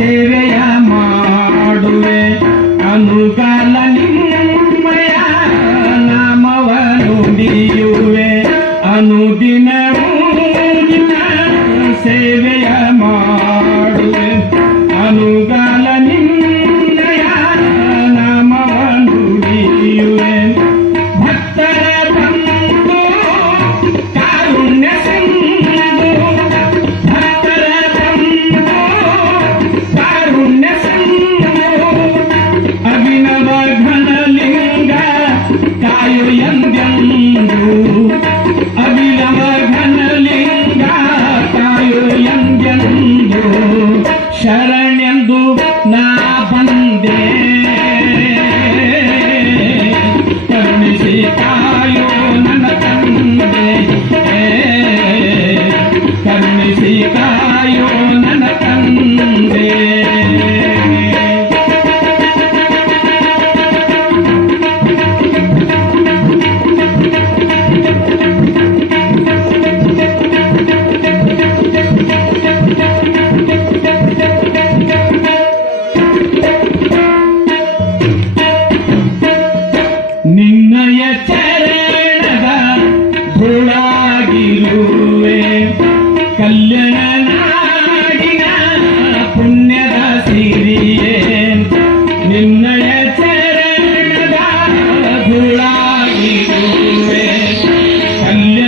see ಶರಣ್ಯಂದು ನಾ ಬಂದೇ. Amém.